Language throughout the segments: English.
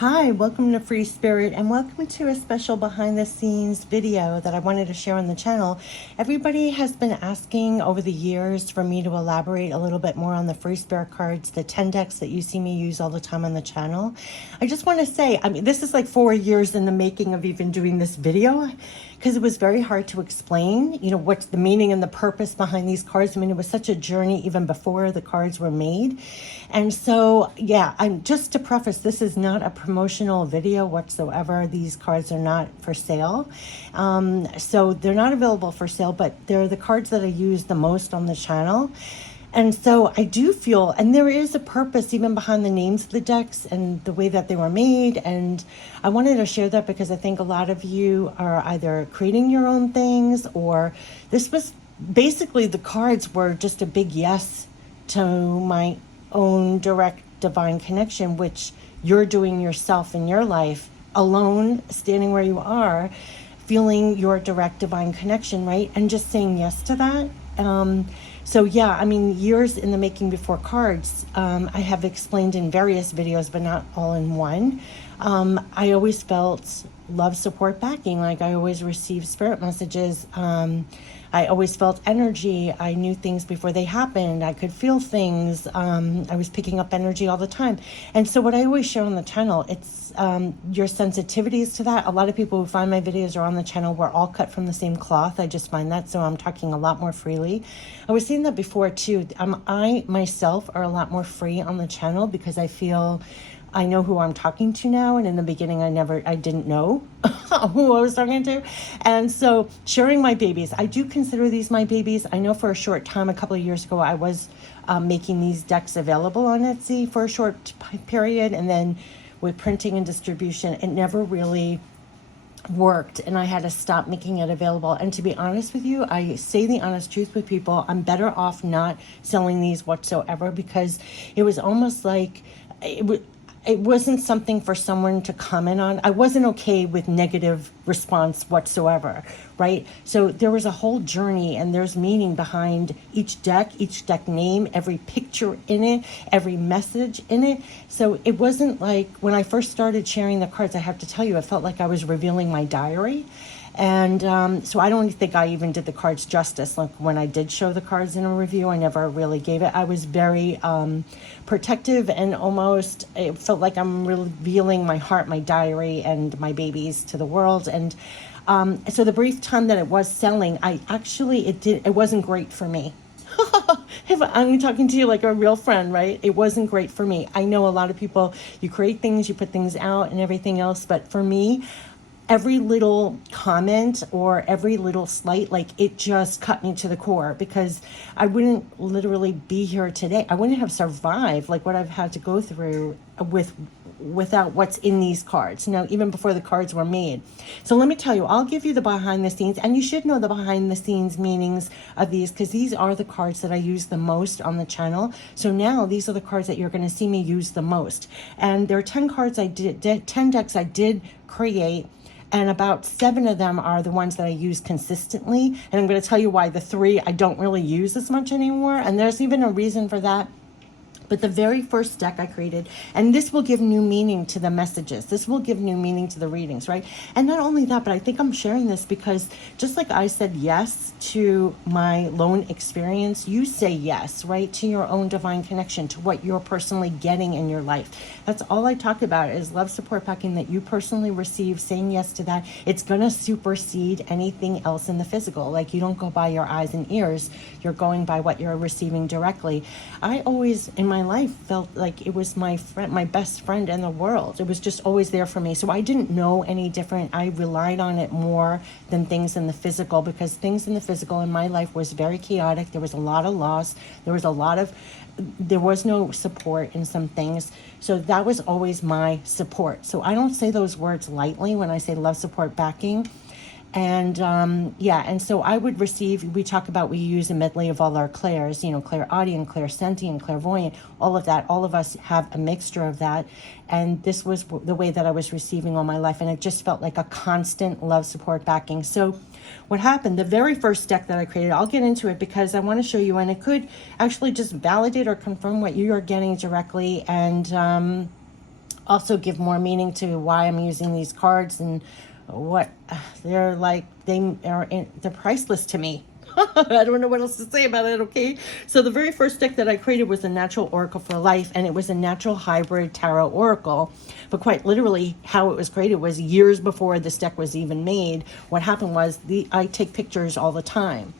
Hi, welcome to Free Spirit and welcome to a special behind the scenes video that I wanted to share on the channel. Everybody has been asking over the years for me to elaborate a little bit more on the Free Spirit cards, the 10 decks that you see me use all the time on the channel. I just want to say, this is like 4 years in the making of even doing this video, because it was very hard to explain, what's the meaning and the purpose behind these cards. It was such a journey even before the cards were made. And so, yeah, I'm just to preface, this is not a promotional video whatsoever. These cards are not for sale. So they're not available for sale, but they're the cards that I use the most on the channel. And so I do feel, and there is a purpose even behind the names of the decks and the way that they were made. And I wanted to share that because I think a lot of you are either creating your own things, or this was basically, the cards were just a big yes to my own direct divine connection, which you're doing yourself in your life alone, standing where you are, feeling your direct divine connection, right? And just saying yes to that. So yeah, years in the making before cards, I have explained in various videos, but not all in one. I always felt love, support, backing. Like I always received spirit messages. I always felt energy. I knew things before they happened. I could feel things. I was picking up energy all the time. And so what I always share on the channel, it's your sensitivities to that. A lot of people who find my videos are on the channel, we're all cut from the same cloth. I just find that, so I'm talking a lot more freely. I was saying that before too. I myself are a lot more free on the channel because I feel I know who I'm talking to now, and in the beginning I didn't know who I was talking to. And so sharing my babies, I do consider these my babies. I know for a short time, a couple of years ago, I was making these decks available on Etsy for a short period, and then with printing and distribution, it never really worked, and I had to stop making it available. And to be honest with you, I say the honest truth with people, I'm better off not selling these whatsoever, because it was almost like it wasn't something for someone to comment on. I wasn't okay with negative response whatsoever, right? So there was a whole journey, and there's meaning behind each deck name, every picture in it, every message in it. So it wasn't like when I first started sharing the cards, I have to tell you, it felt like I was revealing my diary. And so I don't think I even did the cards justice. Like when I did show the cards in a review, I never really gave it. I was very protective, and almost, it felt like I'm revealing my heart, my diary, and my babies to the world. And so the brief time that it was selling, it wasn't great for me. If I'm talking to you like a real friend, right? It wasn't great for me. I know a lot of people, you create things, you put things out and everything else, but for me, every little comment or every little slight, like it just cut me to the core, because I wouldn't literally be here today. I wouldn't have survived like what I've had to go through without what's in these cards. Now, even before the cards were made. So let me tell you, I'll give you the behind the scenes, and you should know the behind the scenes meanings of these, because these are the cards that I use the most on the channel. So now these are the cards that you're going to see me use the most. And there are 10 cards 10 decks I did create, and about 7 of them are the ones that I use consistently. And I'm going to tell you why the 3 I don't really use as much anymore. And there's even a reason for that. But the very first deck I created, and this will give new meaning to the messages. This will give new meaning to the readings, right? And not only that, but I think I'm sharing this because just like I said yes to my lone experience, you say yes, right, to your own divine connection, to what you're personally getting in your life. That's all I talk about is love, support, backing that you personally receive, saying yes to that. It's going to supersede anything else in the physical. Like, you don't go by your eyes and ears. You're going by what you're receiving directly. I always, in my life, felt like it was my friend, my best friend in the world. It was just always there for me. So I didn't know any different. I relied on it more than things in the physical, because things in the physical in my life was very chaotic. There was a lot of loss. There was no support in some things. So that was always my support. So I don't say those words lightly when I say love, support, backing. And and so I would receive, we use a medley of all our clairs, clairaudient, clairsentient, clairvoyant, all of that. All of us have a mixture of that. And this was the way that I was receiving all my life. And it just felt like a constant love, support, backing. So what happened, the very first deck that I created, I'll get into it because I want to show you, and it could actually just validate or confirm what you are getting directly. And also give more meaning to why I'm using these cards and what they're like. They're priceless to me. I don't know what else to say about it, okay? So the very first deck that I created was a natural oracle for life, and it was a natural hybrid tarot oracle. But quite literally, how it was created was years before this deck was even made. What happened was I take pictures all the time.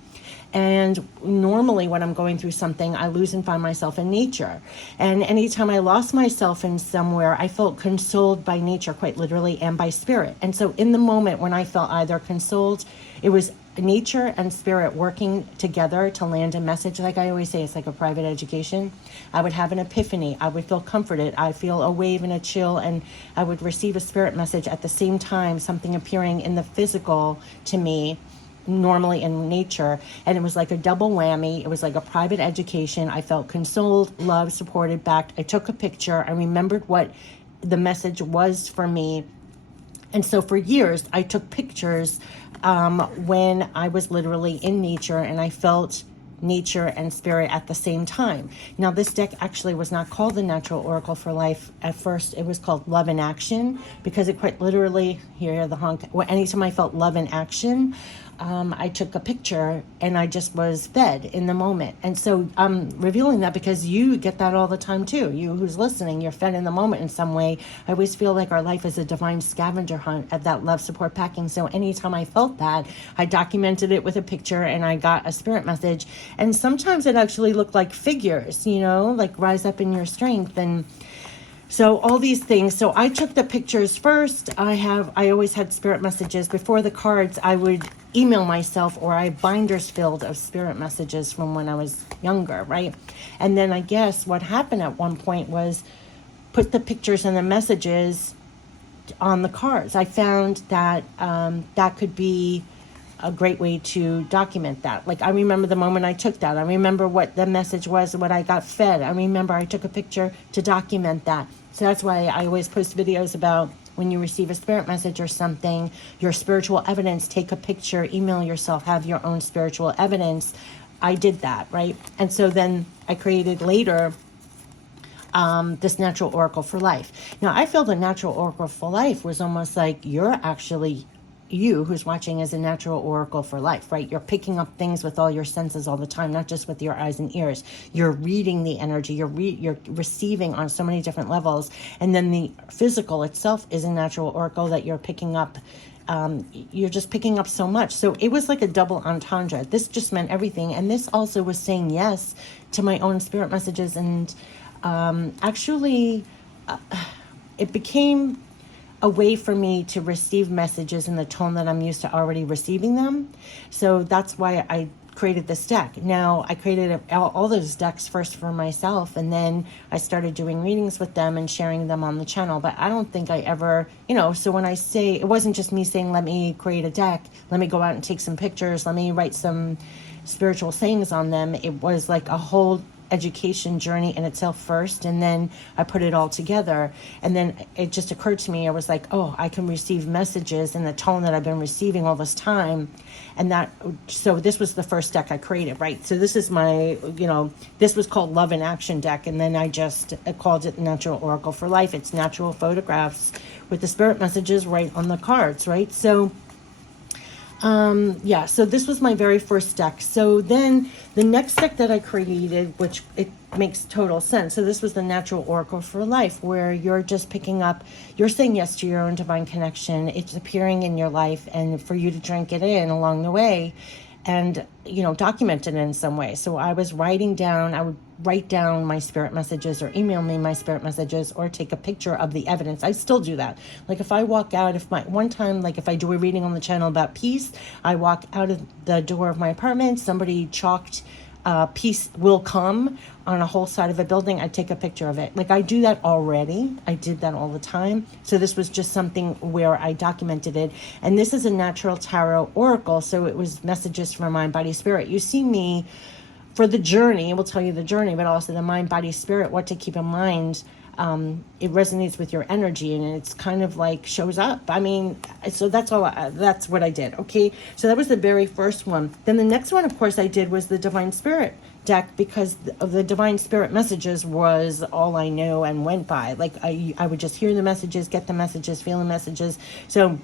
And normally when I'm going through something, I lose and find myself in nature. And anytime I lost myself in somewhere, I felt consoled by nature, quite literally, and by spirit. And so in the moment when I felt either consoled, it was nature and spirit working together to land a message. Like I always say, it's like a private education. I would have an epiphany. I would feel comforted. I feel a wave and a chill, and I would receive a spirit message at the same time, something appearing in the physical to me, normally in nature. And it was like a double whammy. It was like a private education. I felt consoled, loved, supported, backed. I took a picture. I remembered what the message was for me. And so for years, I took pictures when I was literally in nature, and I felt nature and spirit at the same time. Now, this deck actually was not called the Natural Oracle for Life. At first, it was called Love in Action, because it quite literally, here the honk, anytime I felt love in action, I took a picture and I just was fed in the moment. And so I'm revealing that because you get that all the time too. You who's listening, you're fed in the moment in some way. I always feel like our life is a divine scavenger hunt of that love, support, packing. So anytime I felt that, I documented it with a picture and I got a spirit message. And sometimes it actually looked like figures, like rise up in your strength. And so all these things. So I took the pictures first. I always had spirit messages. Before the cards, I would email myself, or I binders filled of spirit messages from when I was younger, right? And then I guess what happened at one point was put the pictures and the messages on the cards. I found that that could be a great way to document that. Like, I remember the moment I took that. I remember what the message was, what I got fed. I remember I took a picture to document that. So that's why I always post videos about when you receive a spirit message or something, your spiritual evidence, take a picture, email yourself, have your own spiritual evidence. I did that, right? And so then I created later this Natural Oracle for Life. Now, I feel the Natural Oracle for Life was almost like you who's watching is a natural oracle for life, right? You're picking up things with all your senses all the time, not just with your eyes and ears. You're reading the energy, you're receiving on so many different levels. And then the physical itself is a natural oracle that you're picking up. You're just picking up so much. So it was like a double entendre. This just meant everything. And this also was saying yes to my own spirit messages. And actually, it became a way for me to receive messages in the tone that I'm used to already receiving them. So that's why I created this deck. Now, I created all those decks first for myself, and then I started doing readings with them and sharing them on the channel. But I don't think I ever, so when I say, it wasn't just me saying, let me create a deck, let me go out and take some pictures, let me write some spiritual sayings on them. It was like a whole education journey in itself first, and then I put it all together. And then it just occurred to me, I was like, oh, I can receive messages in the tone that I've been receiving all this time. And so this was the first deck I created, right? So this is my, this was called Love in Action deck, and then I called it Natural Oracle for Life. It's natural photographs with the spirit messages right on the cards, right? So so this was my very first deck. So then the next deck that I created, which it makes total sense. So this was the Natural Oracle for Life, where you're just picking up, you're saying yes to your own divine connection. It's appearing in your life, and for you to drink it in along the way and, document it in some way. So I would write down my spirit messages, or email me my spirit messages, or take a picture of the evidence. I still do that. Like if I walk out, if I do a reading on the channel about peace, I walk out of the door of my apartment, somebody chalked peace will come on a whole side of a building, I take a picture of it. Like I do that already. I did that all the time. So this was just something where I documented it. And this is a natural tarot oracle. So it was messages from mind, body, spirit. You see me for the journey. It will tell you the journey, but also the mind, body, spirit, what to keep in mind. It resonates with your energy, and it's kind of like shows up. So that's what I did. Okay. So that was the very first one. Then the next one, of course, I did was the divine spirit deck because the divine spirit messages was all I knew and went by. Like I would just hear the messages, get the messages, feel the messages. So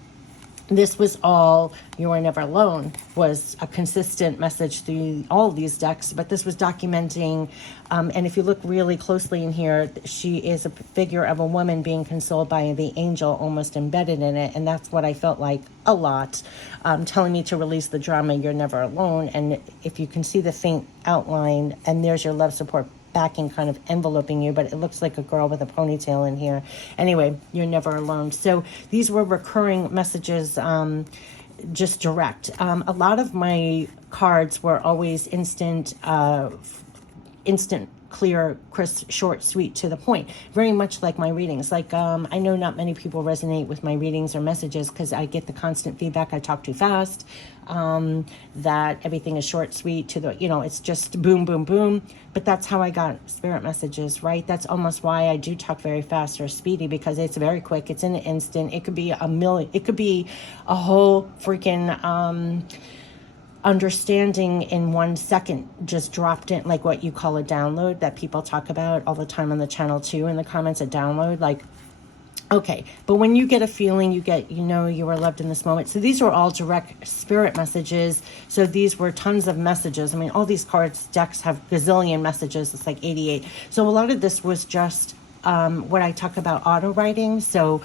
this was all, you are never alone, was a consistent message through all of these decks, but this was documenting, and if you look really closely in here, she is a figure of a woman being consoled by the angel almost embedded in it, and that's what I felt like a lot, telling me to release the drama, you're never alone. And if you can see the faint outline, and there's your love support backing kind of enveloping you, but it looks like a girl with a ponytail in here. Anyway, you're never alone. So these were recurring messages, just direct. A lot of my cards were always instant, clear, crisp, short, sweet, to the point. Very much like my readings. Like, I know not many people resonate with my readings or messages because I get the constant feedback I talk too fast, that everything is short, sweet, to the, it's just boom, boom, boom. But that's how I got spirit messages, right? That's almost why I do talk very fast or speedy, because it's very quick. It's in an instant. It could be it could be a whole freaking, understanding in 1 second, just dropped in, like what you call a download that people talk about all the time on the channel too, in the comments, a download, like, okay. But when you get a feeling, you get, you were loved in this moment. So these were all direct spirit messages. So these were tons of messages. I mean, all these cards, decks have gazillion messages. It's like 88. So a lot of this was just what I talk about auto writing. So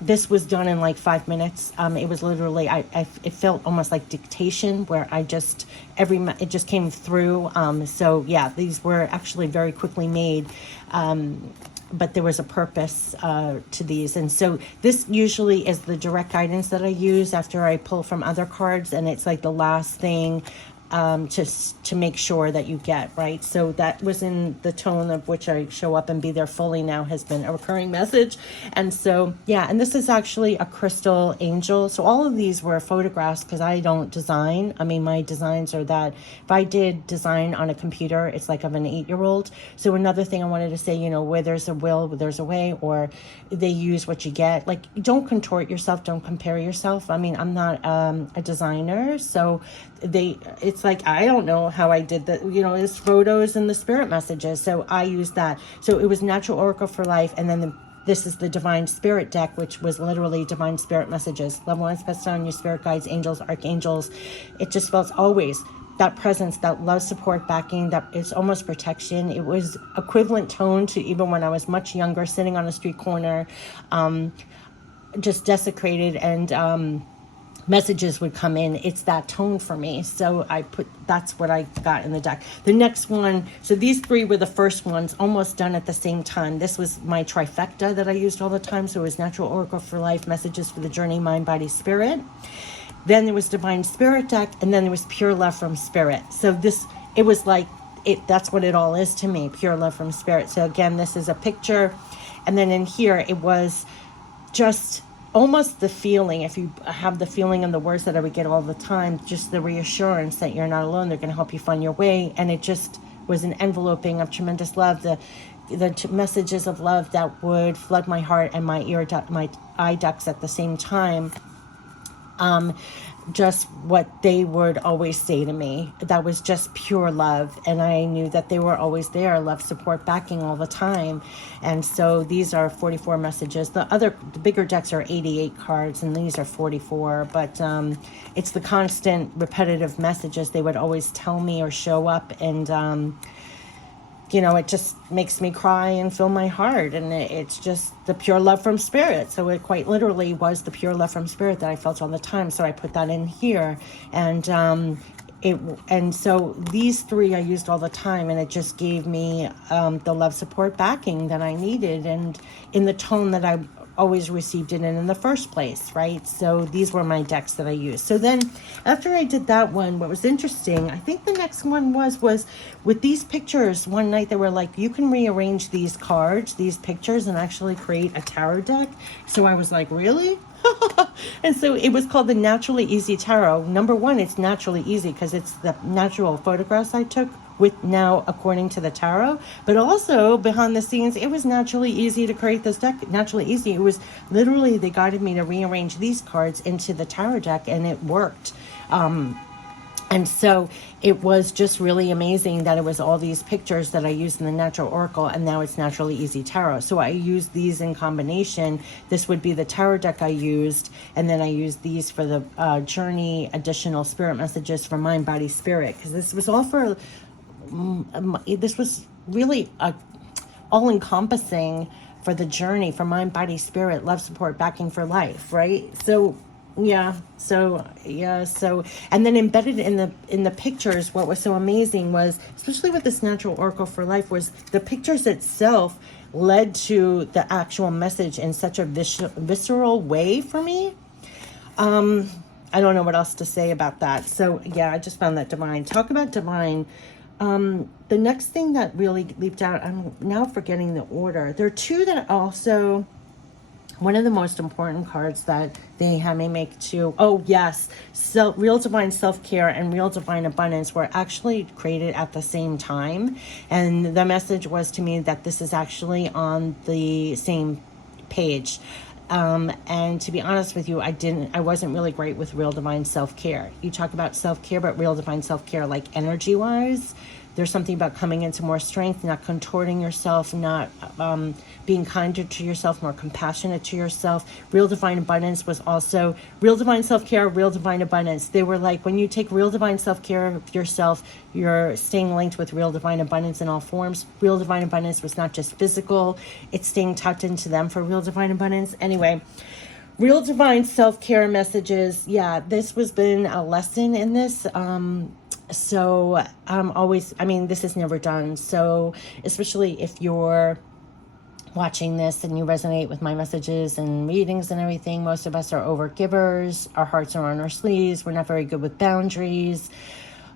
this was done in like 5 minutes. It was literally, it felt almost like dictation, where I just, it just came through. So yeah, these were actually very quickly made. But there was a purpose to these. And so this usually is the direct guidance that I use after I pull from other cards. And it's like the last thing to make sure that you get, right? So that was in the tone of which I show up and be there fully now has been a recurring message. And so, yeah, and this is actually a crystal angel. So all of these were photographs because I don't design. I mean, my designs are that if I did design on a computer, it's like of an 8-year-old. So another thing I wanted to say, where there's a will, there's a way, or they use what you get. Like, don't contort yourself, don't compare yourself. I mean, I'm not a designer, so it's like, I don't know how I did that, it's photos and the spirit messages. So I used that. So it was Natural Oracle for Life. And then this is the Divine Spirit deck, which was literally divine spirit messages. Loved ones, best on your spirit guides, angels, archangels. It just felt always that presence, that love, support, backing, that it's almost protection. It was equivalent tone to even when I was much younger, sitting on a street corner, just desecrated, and messages would come in. It's that tone for me. So that's what I got in the deck. The next one, so these 3 were the first ones, almost done at the same time. This was my trifecta that I used all the time. So it was Natural Oracle for Life, Messages for the Journey, Mind, Body, Spirit. Then there was Divine Spirit deck, and then there was Pure Love from Spirit. So it was like, that's what it all is to me, pure love from Spirit. So again, this is a picture. And then in here, it was just almost the feeling, if you have the feeling and the words that I would get all the time, just the reassurance that you're not alone, they're going to help you find your way. And it just was an enveloping of tremendous love, the messages of love that would flood my heart and my eye ducts at the same time. Just what they would always say to me. That was just pure love. And I knew that they were always there, love, support, backing all the time. And so these are 44 messages. The bigger decks are 88 cards, and these are 44. But it's the constant repetitive messages they would always tell me or show up. And it just makes me cry and fill my heart. And it's just the pure love from Spirit. So it quite literally was the pure love from Spirit that I felt all the time. So I put that in here. And so these 3 I used all the time, and it just gave me the love, support, backing that I needed, and in the tone that I always received it in the first place, right? So these were my decks that I used. So then after I did that one, what was interesting, I think the next one was with these pictures. One night they were like, you can rearrange these cards, these pictures, and actually create a tarot deck. So I was like, really? And so it was called the Naturally Easy Tarot. Number 1, it's naturally easy because it's the natural photographs I took with now according to the tarot, but also behind the scenes, it was naturally easy to create this deck. Naturally easy. It was literally, they guided me to rearrange these cards into the tarot deck, and it worked. And so it was just really amazing that it was all these pictures that I used in the Natural Oracle, and now it's Naturally Easy Tarot. So I used these in combination. This would be the tarot deck I used, and then I used these for the journey, additional spirit messages for mind, body, spirit, because this was all for, this was really all-encompassing for the journey, for mind, body, spirit, love, support, backing for life, right? So and then embedded in the pictures, what was so amazing was, especially with this Natural Oracle for Life, was the pictures itself led to the actual message in such a visceral way for me. I don't know what else to say about that. So yeah, I just found that divine. Talk about divine. The next thing that really leaped out, I'm now forgetting the order. There are two that also, one of the most important cards that they had me make too. Oh yes, so Real Divine Self-Care and Real Divine Abundance were actually created at the same time, and the message was to me that this is actually on the same page. And to be honest with you, I wasn't really great with Real Divine Self-Care. You talk about self-care, but Real Divine Self-Care, like energy wise, there's something about coming into more strength, not contorting yourself, not being kinder to yourself, more compassionate to yourself. Real Divine Abundance was also Real Divine Self-Care, Real Divine Abundance. They were like, when you take Real Divine Self-Care of yourself, you're staying linked with Real Divine Abundance in all forms. Real Divine Abundance was not just physical, it's staying tapped into them for Real Divine Abundance. Anyway, Real Divine Self-Care messages. Yeah, this was been a lesson in this. So always, I mean, this is never done. So especially if you're watching this and you resonate with my messages and readings and everything, most of us are overgivers. Our hearts are on our sleeves. We're not very good with boundaries.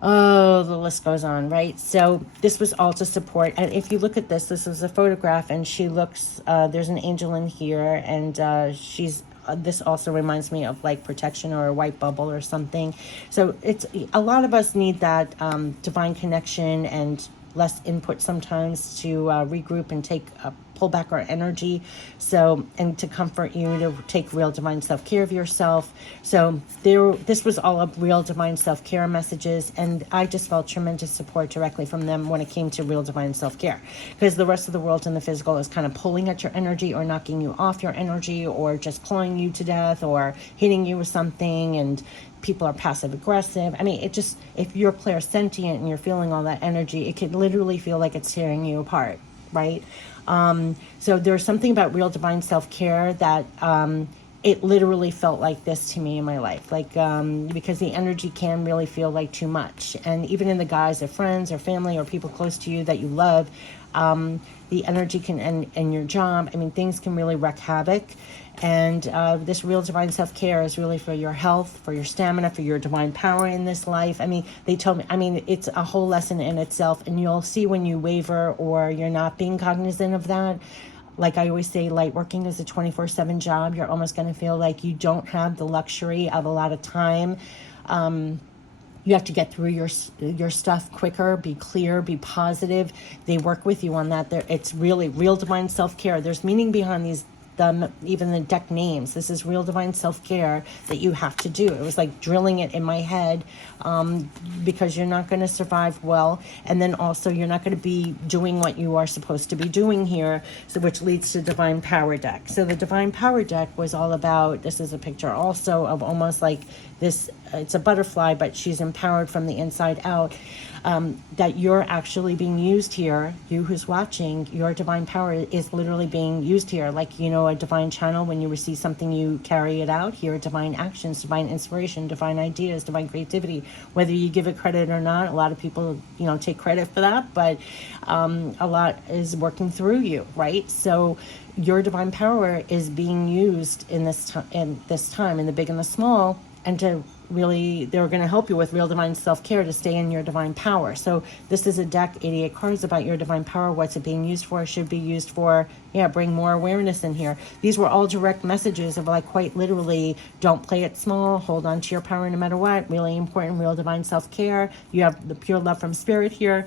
Oh, the list goes on, right? So this was all to support. And if you look at this, this is a photograph, and she looks, there's an angel in here, and she's, this also reminds me of like protection or a white bubble or something. So it's, a lot of us need that divine connection and less input sometimes to regroup and take pull back our energy. So, and to comfort you, to take real divine self-care of yourself. So this was all of real divine self-care messages, and I just felt tremendous support directly from them when it came to real divine self-care, because the rest of the world in the physical is kind of pulling at your energy or knocking you off your energy or just clawing you to death or hitting you with something, and people are passive aggressive. I mean, it just, if you're clairsentient and you're feeling all that energy, it could literally feel like it's tearing you apart, right? So there's something about real divine self-care that it literally felt like this to me in my life, like because the energy can really feel like too much, and even in the guise of friends or family or people close to you that you love, the energy can, and your job, I mean, things can really wreak havoc. And this real divine self-care is really for your health, for your stamina, for your divine power in this life. I mean, they told me, I mean, it's a whole lesson in itself, and you'll see when you waver or you're not being cognizant of that. Like I always say, light working is a 24/7 job. You're almost going to feel like you don't have the luxury of a lot of time. You have to get through your stuff quicker, be clear, be positive. They work with you on that. It's really real divine self-care. There's meaning behind these, even the deck names. This is real divine self-care that you have to do. It was like drilling it in my head, because you're not going to survive well, and then also you're not going to be doing what you are supposed to be doing here, so which leads to divine power deck. So the divine power deck was all about, this is a picture also of almost like this, it's a butterfly, but she's empowered from the inside out. That you're actually being used here, you who's watching, your divine power is literally being used here. Like, you know, a divine channel, when you receive something, you carry it out here. Divine actions, divine inspiration, divine ideas, divine creativity, whether you give it credit or not. A lot of people, you know, take credit for that, but a lot is working through you, right? So your divine power is being used in this time, in the big and the small, and to really, they're going to help you with real divine self-care to stay in your divine power. So this is a deck, 88 cards about your divine power. What's it being used for? Should be used for, bring more awareness in here. These were all direct messages of, like, quite literally, don't play it small, hold on to your power no matter what. Really important, real divine self-care. You have the pure love from spirit here.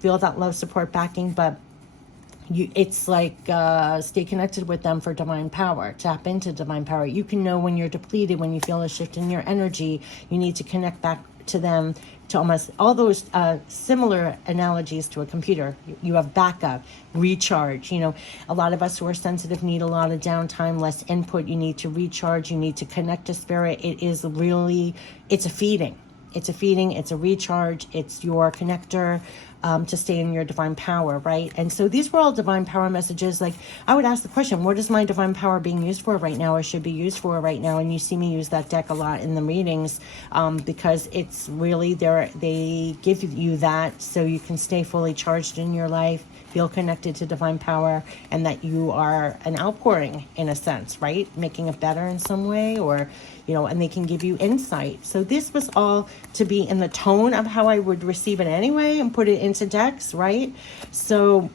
Feel that love, support, backing, but it's like stay connected with them for divine power. Tap into divine power. You can know when you're depleted, when you feel a shift in your energy. You need to connect back to them, to almost all those similar analogies to a computer. You have backup, recharge. You know, a lot of us who are sensitive need a lot of downtime, less input. You need to recharge. You need to connect to spirit. It is really, it's a feeding. It's a feeding, it's a recharge, it's your connector to stay in your divine power, right? And so these were all divine power messages. Like, I would ask the question, what is my divine power being used for right now, or should be used for right now? And you see me use that deck a lot in the readings because it's really there. They give you that so you can stay fully charged in your life, feel connected to divine power, and that you are an outpouring in a sense, right? Making it better in some way, or, you know, and they can give you insight. So this was all to be in the tone of how I would receive it anyway and put it into decks, right? So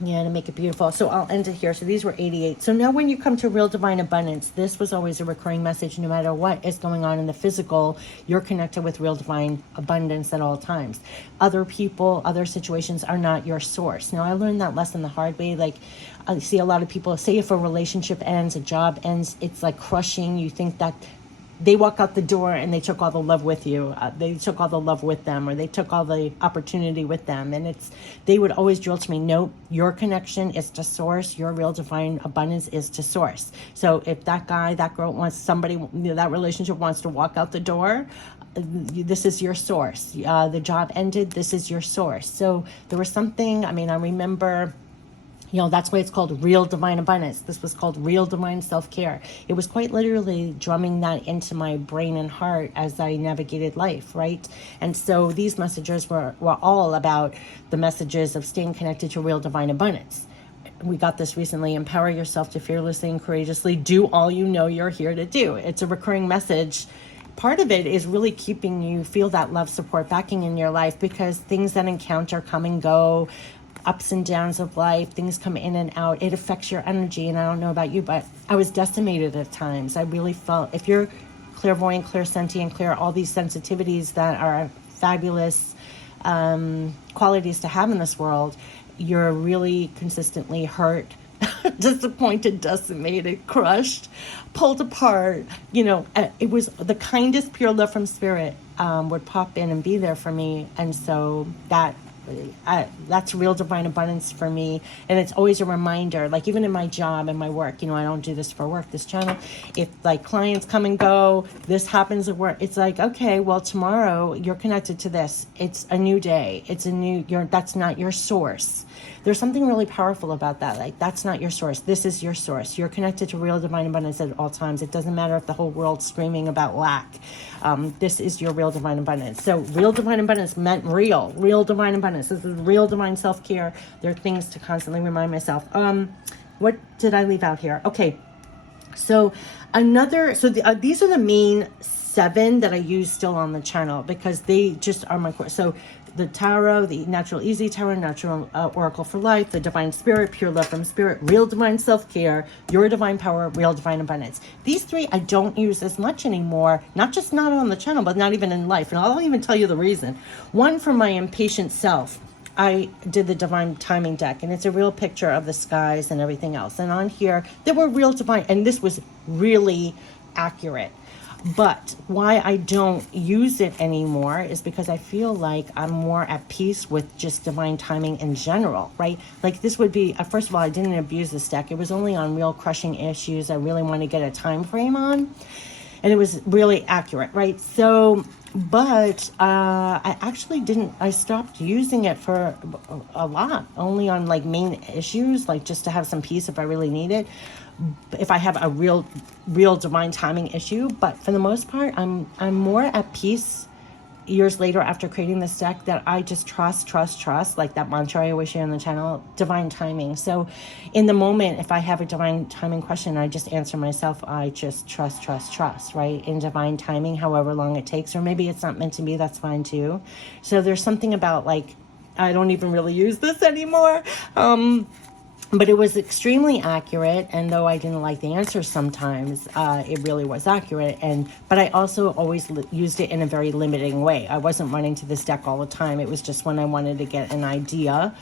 yeah, to make it beautiful. So I'll end it here. So these were 88. So now when you come to real divine abundance, this was always a recurring message. No matter what is going on in the physical, you're connected with real divine abundance at all times. Other people, other situations are not your source. Now, I learned that lesson the hard way. Like, I see a lot of people say if a relationship ends, a job ends, it's like crushing. You think that they walk out the door and they took all the love with you. They took all the love with them, or they took all the opportunity with them. And they would always drill to me, nope, your connection is to source. Your real divine abundance is to source. So if that guy, that girl wants somebody, you know, that relationship wants to walk out the door, this is your source. The job ended, this is your source. So there was something, I mean, I remember, you know, that's why it's called real divine abundance. This was called real divine self-care. It was quite literally drumming that into my brain and heart as I navigated life, right? And so these messages were all about the messages of staying connected to real divine abundance. We got this recently: empower yourself to fearlessly and courageously do all you know you're here to do. It's a recurring message. Part of it is really keeping you feel that love, support, backing in your life, because things that encounter come and go, ups and downs of life, things come in and out. It affects your energy. And I don't know about you, but I was decimated at times. I really felt, if you're clairvoyant, clairsentient, clear, all these sensitivities that are fabulous qualities to have in this world, you're really consistently hurt, disappointed, decimated, crushed, pulled apart. You know, it was the kindest pure love from spirit would pop in and be there for me. And so that's real divine abundance for me. And it's always a reminder, like even in my job and my work, you know, I don't do this for work, this channel. If like clients come and go, this happens at work, it's like, okay, well, tomorrow you're connected to this. It's a new day. It's a new, that's not your source. There's something really powerful about that. Like, that's not your source. This is your source. You're connected to real divine abundance at all times. It doesn't matter if the whole world's screaming about lack. This is your real divine abundance. So real divine abundance meant real divine abundance. This is real divine self-care. There are things to constantly remind myself. What did I leave out here? Okay. So these are the main 7 that I use still on the channel, because they just are my core. So the tarot, the natural easy tarot, natural oracle for life, the divine spirit, pure love from spirit, real divine self-care, your divine power, real divine abundance. These 3 I don't use as much anymore, not on the channel, but not even in life. And I'll even tell you the reason. One, for my impatient self, I did the divine timing deck, and it's a real picture of the skies and everything else. And on here, there were real divine, and this was really accurate. But why I don't use it anymore is because I feel like I'm more at peace with just divine timing in general, right? Like, this would be, first of all, I didn't abuse this deck. It was only on real crushing issues I really want to get a time frame on. And it was really accurate, right? So, but I actually I stopped using it for a lot, only on like main issues, like just to have some peace if I really need it. If I have a real divine timing issue. But for the most part, I'm more at peace years later after creating this deck, that I just trust, like that mantra I always share on the channel, divine timing. So in the moment, if I have a divine timing question, I just answer myself, I just trust, right? In divine timing, however long it takes, or maybe it's not meant to be, that's fine too. So there's something about, like, I don't even really use this anymore. but it was extremely accurate, and though I didn't like the answers sometimes, it really was accurate. But I also always used it in a very limiting way. I wasn't running to this deck all the time. It was just when I wanted to get an idea,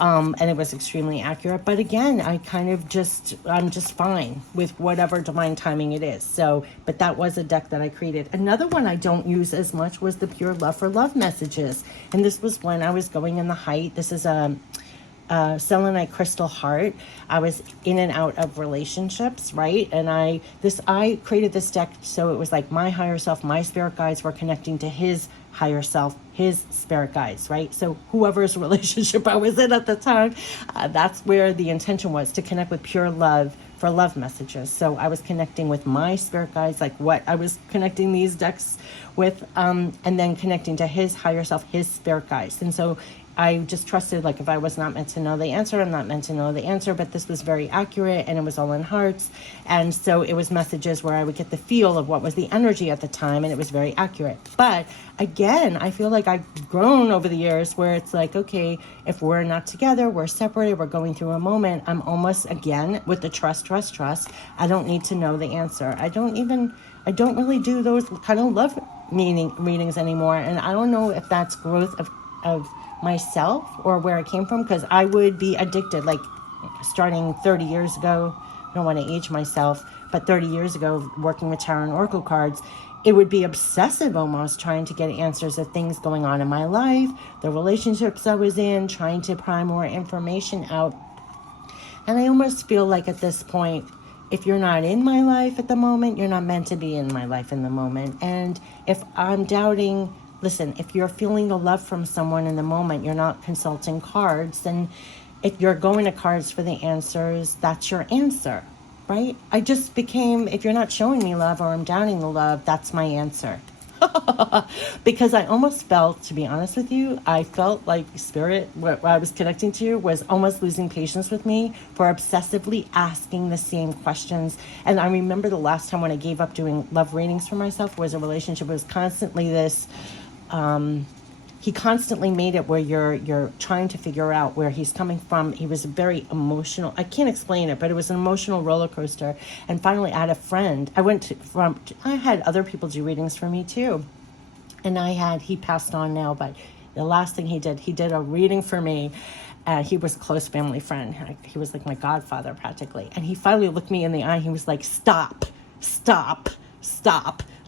and it was extremely accurate. But again, I'm just fine with whatever divine timing it is. So, but that was a deck that I created. Another one I don't use as much was the Pure Love for Love messages, and this was when I was going in the height. This is a selenite crystal heart. I was in and out of relationships, right? And I created this deck so it was like my higher self, my spirit guides were connecting to his higher self, his spirit guides, right? So whoever's relationship I was in at the time, that's where the intention was, to connect with pure love for love messages. So I was connecting with my spirit guides, like what I was connecting these decks with, and then connecting to his higher self, his spirit guides. And so I just trusted, like, if I was not meant to know the answer, I'm not meant to know the answer, but this was very accurate, and it was all in hearts. And so it was messages where I would get the feel of what was the energy at the time, and it was very accurate. But again, I feel like I've grown over the years where it's like, okay, if we're not together, we're separated, we're going through a moment, I'm almost, again, with the trust. I don't need to know the answer. I don't really do those kind of love readings anymore. And I don't know if that's growth of myself or where I came from, because I would be addicted, like starting 30 years ago. I don't want to age myself, but 30 years ago, working with tarot and oracle cards, it would be obsessive almost, trying to get answers of things going on in my life, the relationships I was in, trying to pry more information out. And I almost feel like at this point, if you're not in my life at the moment, you're not meant to be in my life in the moment. And if I'm doubting, listen, if you're feeling the love from someone in the moment, you're not consulting cards. And if you're going to cards for the answers, that's your answer, right? I just became, if you're not showing me love or I'm doubting the love, that's my answer. Because I almost felt, to be honest with you, I felt like spirit, what I was connecting to, was almost losing patience with me for obsessively asking the same questions. And I remember the last time when I gave up doing love readings for myself was a relationship. It was constantly this, he constantly made it where you're trying to figure out where he's coming from. He was very emotional. I can't explain it, but it was an emotional roller coaster. And finally, I had a friend. I had other people do readings for me too. And he passed on now, but the last thing he did a reading for me. He was a close family friend. He was like my godfather practically. And he finally looked me in the eye. He was like, stop.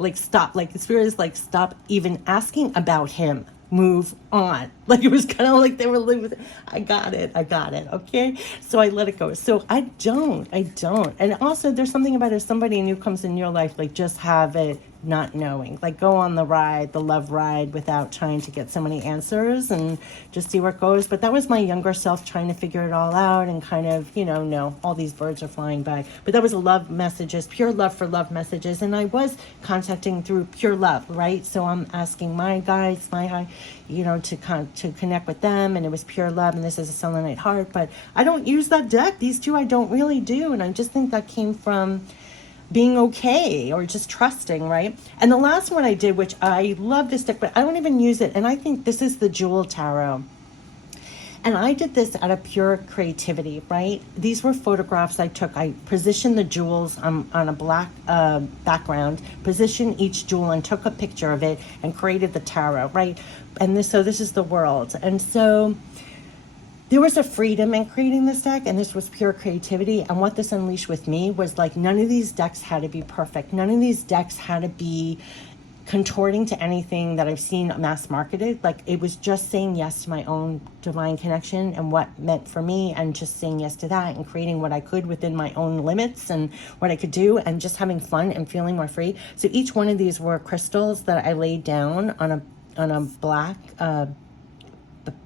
Like, stop. Like, the spirit is like, stop even asking about him. Move on. Like, it was kind of like they were living. I got it. Okay. So I let it go. So I don't. And also there's something about if somebody new comes in your life, like, just have it not knowing, like, go on the love ride without trying to get so many answers and just see where it goes. But that was my younger self trying to figure it all out and kind of, no, all these birds are flying by. But that was love messages, pure love for love messages. And I was contacting through pure love, right? So I'm asking my guides, to connect with them, and it was pure love, and this is a selenite heart. But I don't use that deck. These two I don't really do, and I just think that came from being okay or just trusting, right? And the last one I did, which I love this deck, but I don't even use it, and I think this is the Jewel Tarot. And I did this out of pure creativity, right? These were photographs I took. I positioned the jewels on a black background, positioned each jewel and took a picture of it and created the tarot, right? And this is the world. And so there was a freedom in creating this deck, and this was pure creativity. And what this unleashed with me was, like, none of these decks had to be perfect. None of these decks had to be contorting to anything that I've seen mass marketed. Like, it was just saying yes to my own divine connection and what meant for me, and just saying yes to that and creating what I could within my own limits and what I could do, and just having fun and feeling more free. So each one of these were crystals that I laid down on a black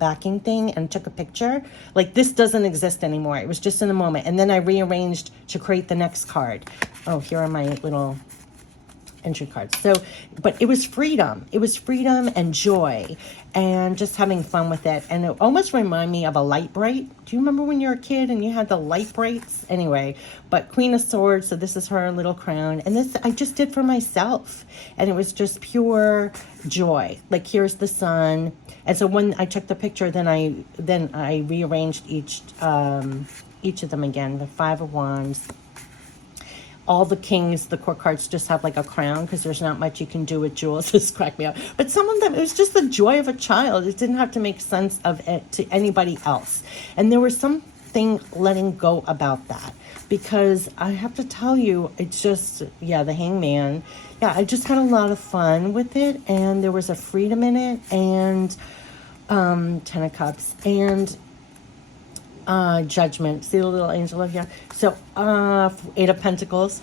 backing thing and took a picture. Like, this doesn't exist anymore. It was just in the moment. And then I rearranged to create the next card. Oh, here are my little entry cards. So, but it was freedom. It was freedom and joy and just having fun with it. And it almost reminded me of a light bright. Do you remember when you were a kid and you had the light brights? Anyway, but Queen of Swords. So this is her little crown. And this I just did for myself. And it was just pure joy. Like, here's the sun. And so when I took the picture, then I rearranged each each of them again. The Five of Wands. All the kings, the court cards just have like a crown because there's not much you can do with jewels. This cracked me up. But some of them, it was just the joy of a child. It didn't have to make sense of it to anybody else. And there was something letting go about that. Because I have to tell you, it's just, yeah, the Hangman. Yeah, I just had a lot of fun with it. And there was a freedom in it. And Ten of Cups. And Judgment. See the little angel over here? So, Eight of Pentacles.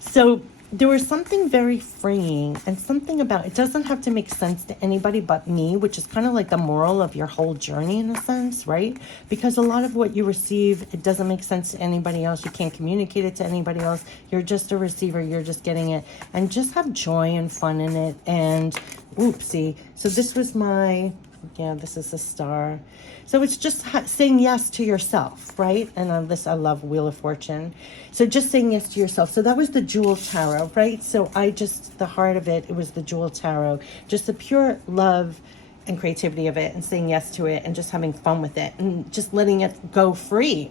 So, there was something very freeing and something about it doesn't have to make sense to anybody but me, which is kind of like the moral of your whole journey in a sense, right? Because a lot of what you receive, it doesn't make sense to anybody else. You can't communicate it to anybody else. You're just a receiver. You're just getting it. And just have joy and fun in it. And, oopsie. So, this was my... Yeah, this is a star. So it's just saying yes to yourself, right? And I love Wheel of Fortune. So just saying yes to yourself. So that was the Jewel Tarot, right? So the heart of it, it was the Jewel Tarot. Just the pure love and creativity of it and saying yes to it and just having fun with it and just letting it go free.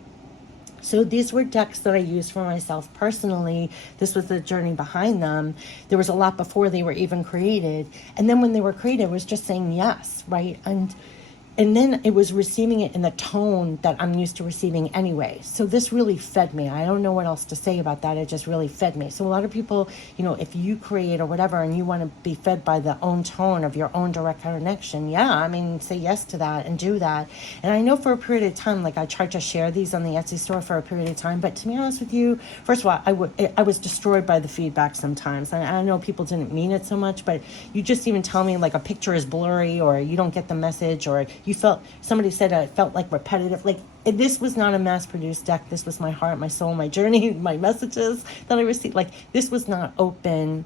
So these were decks that I used for myself personally. This was the journey behind them. There was a lot before they were even created. And then when they were created, it was just saying yes, right? And then it was receiving it in the tone that I'm used to receiving anyway. So this really fed me. I don't know what else to say about that. It just really fed me. So a lot of people, you know, if you create or whatever and you want to be fed by the own tone of your own direct connection, yeah, I mean, say yes to that and do that. And I know for a period of time, like I tried to share these on the Etsy store for a period of time, but to be honest with you, first of all, I was destroyed by the feedback sometimes. And I know people didn't mean it so much, but you just even tell me like a picture is blurry or you don't get the message or you felt, somebody said it felt like repetitive. Like this was not a mass-produced deck. This was my heart, my soul, my journey, my messages that I received. Like this was not open.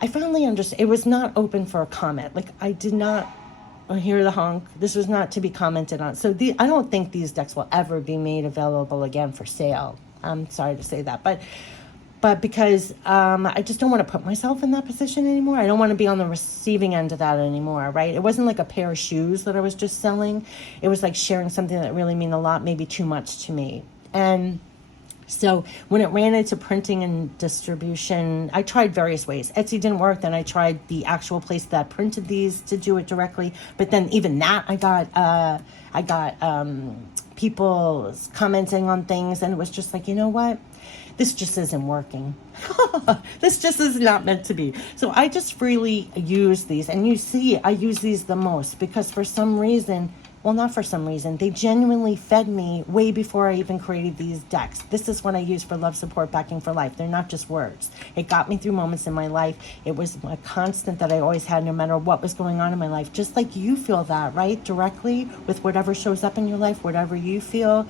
I finally understood. It was not open for a comment. Like I did not hear the honk. This was not to be commented on. So I don't think these decks will ever be made available again for sale. I'm sorry to say that, but because I just don't want to put myself in that position anymore. I don't want to be on the receiving end of that anymore, right? It wasn't like a pair of shoes that I was just selling. It was like sharing something that really meant a lot, maybe too much to me. And so when it ran into printing and distribution, I tried various ways. Etsy didn't work. Then I tried the actual place that printed these to do it directly. But then even that, I got people commenting on things, and it was just like, you know what? This just isn't working. This just is not meant to be. So I just freely use these. And you see, I use these the most because for some reason, well, not for some reason, they genuinely fed me way before I even created these decks. This is what I use for love, support, backing for life. They're not just words. It got me through moments in my life. It was a constant that I always had no matter what was going on in my life. Just like you feel that, right? Directly with whatever shows up in your life, whatever you feel,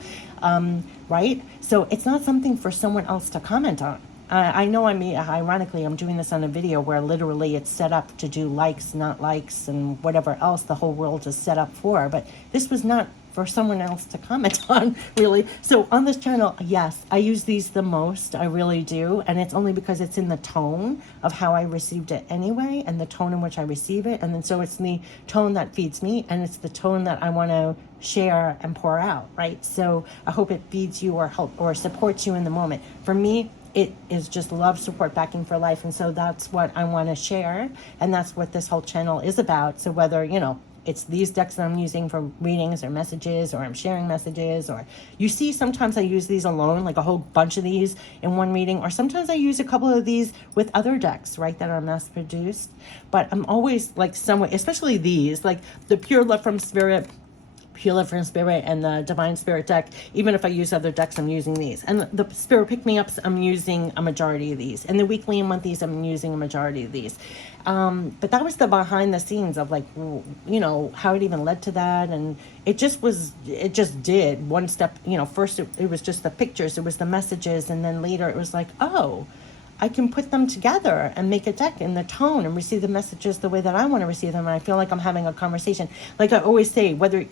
right? So it's not something for someone else to comment on. I know ironically, I'm doing this on a video where literally it's set up to do likes, not likes, and whatever else the whole world is set up for. But this was not for someone else to comment on, really. So on this channel, yes, I use these the most. I really do. And it's only because it's in the tone of how I received it anyway, and the tone in which I receive it. And then so it's the tone that feeds me, and it's the tone that I want to share and pour out, right? So I hope it feeds you or help or supports you in the moment. For me, it is just love, support, backing for life. And so that's what I want to share. And that's what this whole channel is about. So whether, you know, it's these decks that I'm using for readings or messages, or I'm sharing messages, or you see sometimes I use these alone, like a whole bunch of these in one reading, or sometimes I use a couple of these with other decks, right, that are mass produced. But I'm always like somewhat, especially these, like the Pure Love from Spirit, Pure Love from Spirit, and the Divine Spirit deck. Even if I use other decks, I'm using these. And the Spirit Pick-Me-Ups, I'm using a majority of these. And the weekly and monthlies, I'm using a majority of these. But that was the behind the scenes of like, you know, how it even led to that. And it just did one step, you know, first it was just the pictures, it was the messages. And then later it was like, oh, I can put them together and make a deck in the tone and receive the messages the way that I want to receive them. And I feel like I'm having a conversation. Like I always say, whether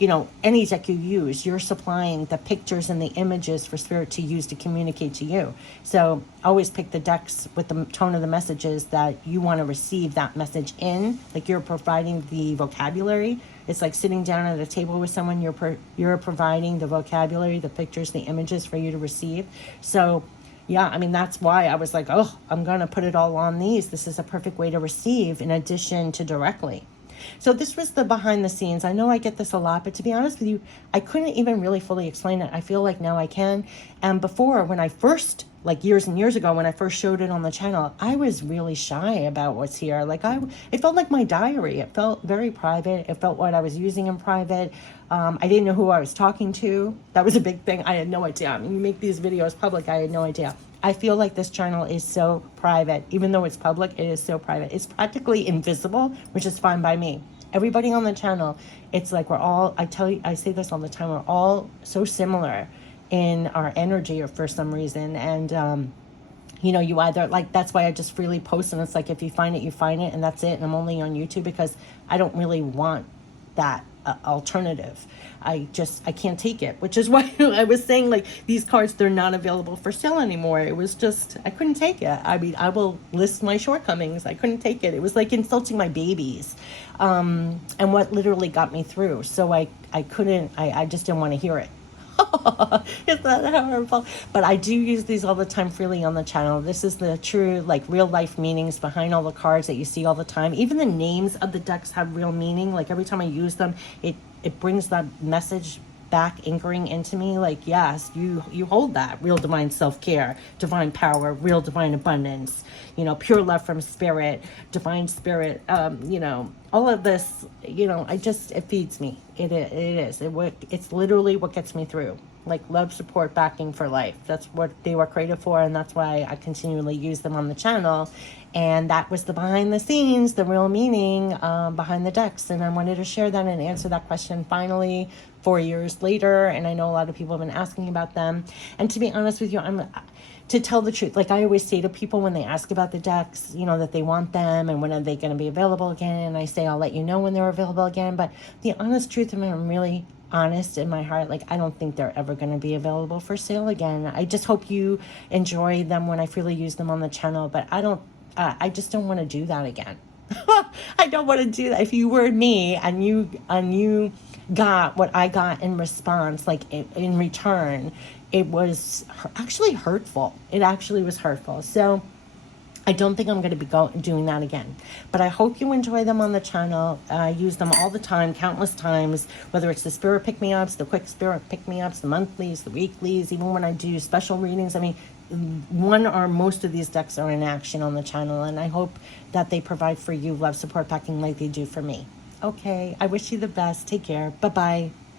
any deck you use, you're supplying the pictures and the images for spirit to use to communicate to you. So always pick the decks with the tone of the messages that you want to receive that message in. Like you're providing the vocabulary. It's like sitting down at a table with someone. You're providing the vocabulary, the pictures, the images for you to receive. So yeah, I mean, that's why I was like, oh, I'm going to put it all on these. This is a perfect way to receive in addition to directly. So this was the behind the scenes. I know I get this a lot, but to be honest with you, I couldn't even really fully explain it. I feel like now I can. And before, when I first, like years and years ago, when I first showed it on the channel, I was really shy about what's here. It felt like my diary. It felt very private. It felt what I was using in private. I didn't know who I was talking to. That was a big thing. I had no idea. I mean, you make these videos public. I had no idea. I feel like this channel is so private. Even though it's public, it is so private. It's practically invisible, which is fine by me. Everybody on the channel, it's like we're all, I say this all the time, we're all so similar in our energy or for some reason. And, you either, like, that's why I just freely post, and it's like, if you find it, you find it, and that's it. And I'm only on YouTube because I don't really want that alternative. I can't take it, which is why I was saying, like, these cards, they're not available for sale anymore. It was just, I couldn't take it. I mean, I will list my shortcomings. I couldn't take it. It was like insulting my babies, and what literally got me through. So I just didn't want to hear it. Is that horrible? But I do use these all the time freely on the channel. This is the true, like, real life meanings behind all the cards that you see all the time. Even the names of the decks have real meaning. Like every time I use them, it brings that message back, anchoring into me. Like, yes, you hold that real divine self-care, divine power, real divine abundance, pure love from spirit, divine spirit, all of this, it feeds me. It's literally what gets me through. Like love, support, backing for life. That's what they were created for, and that's why I continually use them on the channel. And that was the behind the scenes, the real meaning behind the decks. And I wanted to share that and answer that question finally 4 years later. And I know a lot of people have been asking about them. And to be honest with you, to tell the truth, like I always say to people when they ask about the decks, that they want them and when are they going to be available again. And I say, I'll let you know when they're available again. But the honest truth, I'm really honest in my heart, like I don't think they're ever going to be available for sale again. I just hope you enjoy them when I freely use them on the channel, but I just don't want to do that again. I don't want to do that. If you were me and you got what I got in response, like in return, it was actually hurtful. It actually was hurtful. So I don't think I'm going to be doing that again. But I hope you enjoy them on the channel. I use them all the time, countless times, whether it's the spirit pick-me-ups, the quick spirit pick-me-ups, the monthlies, the weeklies, even when I do special readings. I mean, one or most of these decks are in action on the channel, and I hope that they provide for you love, support, backing like they do for me. Okay, I wish you the best. Take care. Bye-bye.